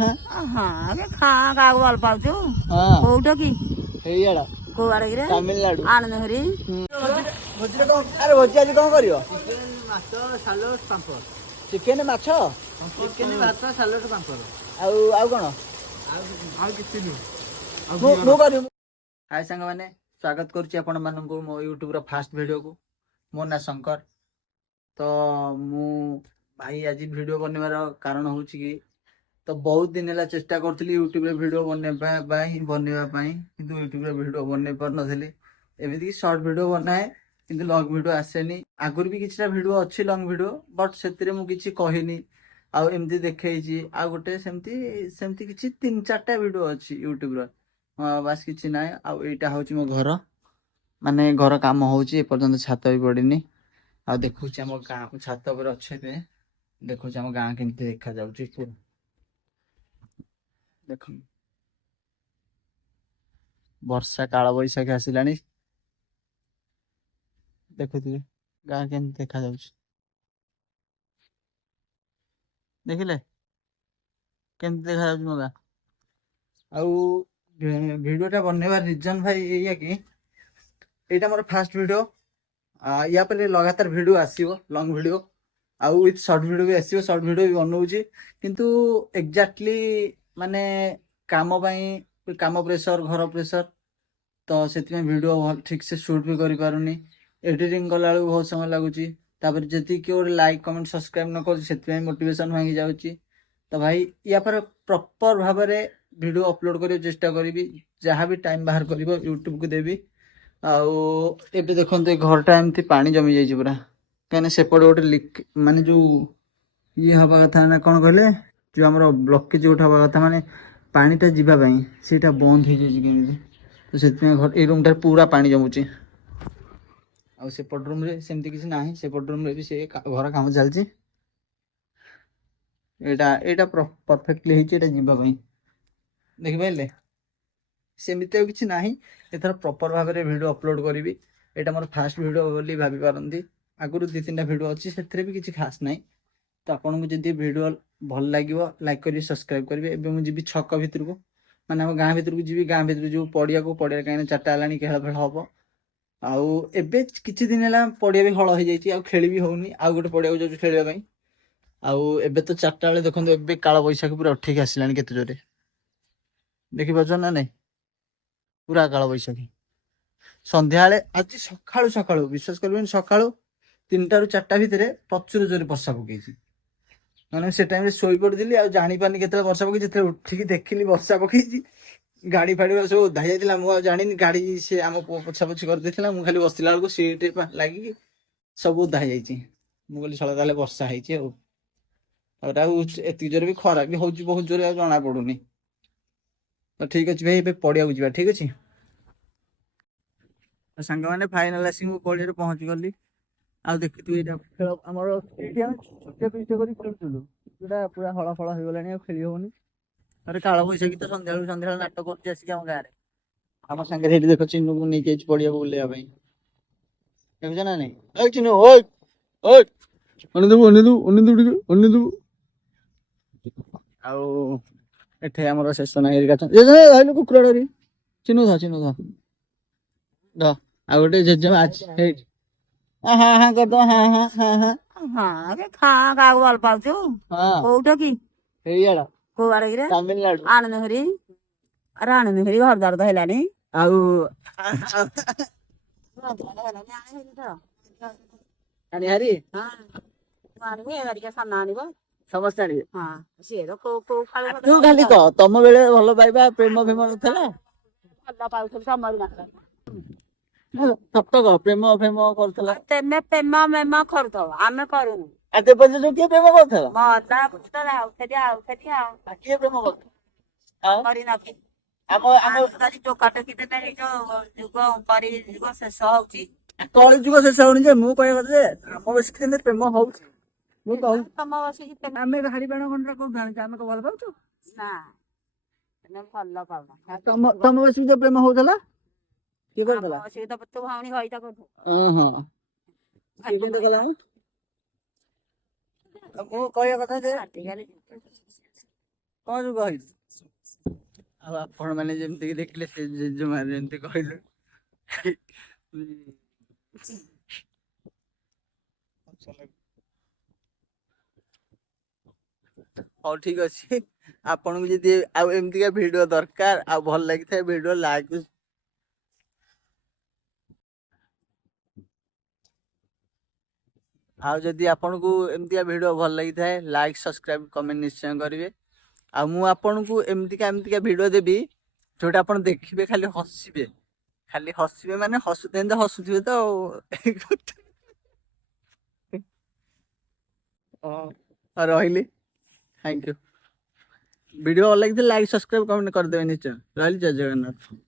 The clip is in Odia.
ହଁ ଖା କାହାକୁ ଭଲ ପାଉଛୁ କୋଉଟା କି ହେଇଆଡା କୋଉଆଡେ କିରେ ତାମିଲନାଡୁ ଆଣନ୍ଦ ହରି ଭୋଜିରେ କଣ ଆରେ ଭୋଜି ଆଜି କଣ କରିବ ମାଛ ସାଲଡ ପାମ୍ପଡ଼ ଚିକେନ ମାଛ ଚିକେନ ଭାତ ସାଲଡ ପାମ୍ପଡ଼ ଆଉ କଣ ଆଉ କିଛି ନୁହଁ ମୁଁ କରିବି ହାय ସାଙ୍ଗମାନେ ସ୍ୱାଗତ କରୁଛି ଆପଣମାନଙ୍କୁ ମୋ ୟୁଟ୍ୟୁବର ଫାଷ୍ଟ ଭିଡ଼ିଓକୁ ମୋ ନାଁ ଶଙ୍କର ତ ମୁଁ ଭାଇ ଆଜି ଭିଡ଼ିଓ ବନେଇବାର କାରଣ ହେଉଛି କି ତ ବହୁତ ଦିନ ହେଲା ଚେଷ୍ଟା କରୁଥିଲି ୟୁଟ୍ୟୁବରେ ଭିଡ଼ିଓ ବନେଇବା ପାଇଁ କିନ୍ତୁ ୟୁଟ୍ୟୁବରେ ଭିଡ଼ିଓ ବନେଇ ପାରୁନଥିଲି ଏମିତିକି ସର୍ଟ ଭିଡ଼ିଓ ବନାଏ କିନ୍ତୁ ଲଙ୍ଗ ଭିଡ଼ିଓ ଆସେନି ଆଗରୁ ବି କିଛିଟା ଭିଡ଼ିଓ ଅଛି ଲଙ୍ଗ ଭିଡ଼ିଓ ବଟ୍ ସେଥିରେ ମୁଁ କିଛି କହିନି ଆଉ ଏମିତି ଦେଖେଇଛି ଆଉ ଗୋଟେ ସେମିତି କିଛି 3-4ଟା ଭିଡ଼ିଓ ଅଛି ୟୁଟ୍ୟୁବର ବାସ୍ କିଛି ନାହିଁ ଆଉ ଏଇଟା ହେଉଛି ମୋ ଘର ମାନେ ଘର କାମ ହେଉଛି ଏପର୍ଯ୍ୟନ୍ତ ଛାତ ବି ପଡ଼ିନି ଆଉ ଦେଖୁଛି ଆମ ଗାଁ ଛାତ ଉପରେ ଅଛି ଏବେ ଦେଖୁଛି ଆମ ଗାଁ କେମିତି ଦେଖାଯାଉଛି ଦେଖନ୍ତୁ ବର୍ଷା କାଳବୈଶାଖୀ ଆସିଲାଣି ଦେଖୁଥିବେ ଗାଁ କେମିତି ଦେଖାଯାଉଛି ଦେଖିଲେ କେମିତି ଦେଖାଯାଉଛି ମୋ ଗାଁ ଆଉ ଭିଡ଼ିଓଟା ବନେଇବାର ରିଜନ୍ ଭାଇ ଏଇଆ କି ଏଇଟା ମୋର ଫାଷ୍ଟ ଭିଡ଼ିଓ ୟା ପରେ ଲଗାତାର ଭିଡ଼ିଓ ଆସିବ ଲଙ୍ଗ ଭିଡ଼ିଓ ଆଉ ୱିଥ୍ ସର୍ଟ ଭିଡ଼ିଓ ବି ଆସିବ ସର୍ଟ ଭିଡ଼ିଓ ବି ବନଉଛି କିନ୍ତୁ ଏକ୍ଜାକ୍ଟଲି ମାନେ କାମ ପାଇଁ କାମ ପ୍ରେସର ଘର ପ୍ରେସର ତ ସେଥିପାଇଁ ଭିଡ଼ିଓ ଠିକ୍ସେ ସୁଟ୍ ବି କରିପାରୁନି ଏଡ଼ିଟିଂ କଲାବେଳକୁ ବହୁତ ସମୟ ଲାଗୁଛି ତାପରେ ଯଦି କିଏ ଗୋଟେ ଲାଇକ୍ କମେଣ୍ଟ ସବସ୍କ୍ରାଇବ୍ ନ କରୁଛି ସେଥିପାଇଁ ମୋଟିଭେସନ୍ ଭାଙ୍ଗି ଯାଉଛି ତ ଭାଇ ୟା ପରେ ପ୍ରପର ଭାବରେ ଭିଡ଼ିଓ ଅପଲୋଡ଼ କରିବାକୁ ଚେଷ୍ଟା କରିବି ଯାହା ବି ଟାଇମ୍ ବାହାର କରିବ ୟୁଟ୍ୟୁବକୁ ଦେବି ଆଉ ଏବେ ଦେଖନ୍ତୁ ଏ ଘରଟା ଏମିତି ପାଣି ଜମି ଯାଇଛି ପୁରା କାହିଁକିନା ସେପଟେ ଗୋଟେ ଲିକ୍ ମାନେ ଯେଉଁ ଇଏ ହେବା କଥା ନା କ'ଣ କହିଲେ ଯେଉଁ ଆମର ବ୍ଲକେଜ୍ ଗୋଟେ ହେବା କଥା ମାନେ ପାଣିଟା ଯିବା ପାଇଁ ସେଇଟା ବନ୍ଦ ହେଇଯାଇଛି କେମିତି ତ ସେଥିପାଇଁ ଏଇ ରୁମ୍ଟାରେ ପୁରା ପାଣି ଜମୁଛି ଆଉ ସେପଟ ରୁମ୍ରେ ସେମିତି କିଛି ନାହିଁ ସେପଟ ରୁମ୍ରେ ବି ସେ ଘର କାମ ଚାଲିଛି ଏଇଟା ପରଫେକ୍ଟଲି ହେଇଛି ଏଇଟା ଯିବା ପାଇଁ ଦେଖିପାରିଲେ ସେମିତି ଆଉ କିଛି ନାହିଁ ଏଥର ପ୍ରପର ଭାବରେ ଭିଡ଼ିଓ ଅପଲୋଡ଼ କରିବି ଏଇଟା ମୋର ଫାଷ୍ଟ ଭିଡ଼ିଓ ବୋଲି ଭାବିପାରନ୍ତି ଆଗରୁ 2-3ଟା ଭିଡ଼ିଓ ଅଛି ସେଥିରେ ବି କିଛି ଖାସ୍ ନାହିଁ ତ ଆପଣଙ୍କୁ ଯଦି ଭିଡ଼ିଓ ଭଲ ଲାଗିବ ଲାଇକ୍ କରିବେ ସବସ୍କ୍ରାଇବ୍ କରିବେ ଏବେ ମୁଁ ଯିବି ଛକ ଭିତରକୁ ମାନେ ଆମ ଗାଁ ଭିତରକୁ ଯିବି ଗାଁ ଭିତରକୁ ଯିବୁ ପଡ଼ିଆରେ କାହିଁକିନା 4ଟା ହେଲାଣି ଖେଳ ଫେଳ ହେବ ଆଉ ଏବେ କିଛି ଦିନ ହେଲା ପଡ଼ିଆ ବି ହଳ ହେଇଯାଇଛି ଆଉ ଖେଳି ବି ହେଉନି ଆଉ ଗୋଟେ ପଡ଼ିଆକୁ ଯାଉଛି ଖେଳିବା ପାଇଁ ଆଉ ଏବେ ତ 4ଟା ବେଳେ ଦେଖନ୍ତୁ ଏବେ କାଳବୈଶାଖୀ ପୁରା ଉଠିକି ଆସିଲାଣି କେତେ ଜୋରେ ଦେଖିପାରୁଛ ନା ନାଇଁ ପୁରା କାଳବୈଶାଖୀ ସନ୍ଧ୍ୟାବେଳେ ଆଜି ସକାଳୁ ବିଶ୍ୱାସ କରିବେନି ସକାଳୁ 3ଟାରୁ 4ଟା ଭିତରେ ପ୍ରଚୁର ଜୋରେ ବର୍ଷା ପକେଇଛି ମାନେ ସେ ଟାଇମ୍ରେ ଶୋଇପଡ଼ିଥିଲି ଆଉ ଜାଣିପାରିନି କେତେବେଳେ ବର୍ଷା ପକେଇଛି ଯେତେବେଳେ ଉଠିକି ଦେଖିଲି ବର୍ଷା ପକେଇଛି ଗାଡ଼ି ଫାଡ଼ି ସବୁ ଓଦା ହେଇଯାଇଥିଲା ମୁଁ ଆଉ ଜାଣିନି ଗାଡ଼ି ସେ ଆମ ପୋଛାପୋଛି କରିଦେଇଥିଲା ମୁଁ ଖାଲି ବସିଲା ବେଳକୁ ସିଟ୍ ଲାଗିକି ସବୁ ଓଦା ହେଇଯାଇଛି ମୁଁ କହିଲି ଶଳା ତାହେଲେ ବର୍ଷା ହେଇଛି ଆଉ ତାପରେ ଆଉ ଏତିକି ଜୋରେ ବି ଖରା ବି ହେଉଛି ବହୁତ ଜୋରେ ଆଉ ଜଣା ପଡ଼ୁନି ତ ଠିକ୍ ଅଛି ଭାଇ ଏବେ ପଡ଼ିଆକୁ ଯିବା ଠିକ୍ ଅଛି ସାଙ୍ଗମାନେ ଫାଇନାଲ ଆସିକି ମୁଁ ପଡ଼ିଆରେ ପହଞ୍ଚିଗଲି ଆଉ ଦେଖିଥିବୁ ଏଇଟା ଖେଳ ଆମର ଏଇଠି ଆମେ ଛୋଟିଆ ପିଚ୍ କରି ଖେଳୁଥିଲୁ ଏଇଟା ପୁରା ହଳ ଫଳ ହେଇଗଲାଣି ଆଉ ଖେଳି ହେବନି ତାପରେ କାଳବୈଶାଖୀ ତ ସନ୍ଧ୍ୟାବେଳୁ ନାଟକ କରୁଛି ଆସିକି ଆମ ଗାଁରେ ଆମ ସାଙ୍ଗରେ ସେଇଠି ଦେଖ ଚିନୁକୁ ନେଇକି ଯାଇଛି ପଡ଼ିଆକୁ ବୁଲେଇବା ପାଇଁ ଦେଖୁଛ ନା ନାଇଁ ଏଇ ଚିନୁ ଅନେଇଦେବୁ ଆଉ ଏଠି ଆମର ଶେଷ ନାହିଁ ଧରିଲୁ କୁକୁର ଧରି ଚିନୁ ଧ ଆଉ ଗୋଟେ ଜେଜେମା ଅଛି ହେଇଠି ହଁ କରିଦବ ହଁ ଖା କାହାକୁ ଭଲ ପାଉଛୁ କୋଉଟା କି ହେଇଆଡା କୋଉଆଡେ କିରେ ତାମିଲନାଡୁ ଆଣନ୍ଦ ହରି ଆଣନ୍ଦ ହରି ଘର ଦ୍ୱାର ତ ହେଲାଣି ଆଉ ହାରି ସାନ ଆଣିବ ସମସ୍ତେ ଆଣିବେ ହଁ ସିଏ ତ କୋଉ ତୁ ଖାଲି କହ ତମ ବେଳେ ଭଲ ପାଇବା ପ୍ରେମ ଫେମ ନଥିଲା ଭଲ ପାଉଥିଲି ସମରି ସତ କହ ପ୍ରେମ ଫେମ କରୁଥିଲା ତେମେ ପ୍ରେମ ମେମ କରୁଥିବ ଆମେ କରୁନୁ ଆଉ ତେବେ ଯୋଉ କିଏ ପ୍ରେମ କରୁଥିଲା ମଦା ପୁତର ଆଉ କିଏ ପ୍ରେମ କରୁଥିଲା କରିନଥି ଆମ ଟୋକା ଟୋକି ଦେଲେ ଏଇ ଯୋଉ ଯୁଗ କରି ଯୁଗ ଶେଷ ହଉଛି କଳି ଯୁଗ ଶେଷ ହଉନି ଯେ ମୁଁ କହିବା କଥା ଯେ ଆମ ବେଶୀ କେମିତି ପ୍ରେମ ହଉଛି ମୁଁ କହୁଛି ତମ ବସିକି ଆମେ ହାରି ବାଣ କଣ୍ଟା କୋଉଠୁ ଆଣିଛୁ ଆମେ ଭଲ ପାଉଛୁ ନା ଭଲ ପାଉନା ତମ ବସିକି ଯୋଉ ପ୍ରେମ ହଉଥିଲା କିଏ କରୁଥିଲା ବସିକି ତ ତୁ ଭଉଣୀ ହଇତା କରୁଛୁ ମୁଁ କହିବା କଥା ଯେ କ'ଣ ଯୁଗ ହେଇଛି? ଆଉ ଆପଣ ମାନେ ଯେମିତିକି ଦେଖିଲେ ସେ ଜେଜେମାନେ ଯେମିତି କହିଲେ ହଉ ଠିକ ଅଛି। ଆପଣଙ୍କୁ ଯଦି ଆଉ ଏମିତିକା ଭିଡିଓ ଦରକାର ଆଉ ଭଲ ଲାଗିଥାଏ ଭିଡିଓ ଲାଇକ୍ ଆଉ ଯଦି ଆପଣଙ୍କୁ ଏମିତିକା ଭିଡିଓ ଭଲ ଲାଗିଥାଏ ଲାଇକ୍ ସବସ୍କ୍ରାଇବ କମେଣ୍ଟ ନିଶ୍ଚୟ କରିବେ। ଆଉ ମୁଁ ଆପଣଙ୍କୁ ଏମିତିକା ଭିଡିଓ ଦେବି ଯୋଉଟା ଆପଣ ଦେଖିବେ ଖାଲି ହସିବେ ମାନେ ହସୁଥିବେ ତ ଆଉ। ରହିଲି, ଥ୍ୟାଙ୍କ ୟୁ। ଭିଡିଓ ଭଲ ଲାଗିଥିଲେ ଲାଇକ୍ ସବସ୍କ୍ରାଇବ କମେଣ୍ଟ କରିଦେବେ ନିଶ୍ଚୟ। ରହିଲି, ଜୟ ଜଗନ୍ନାଥ।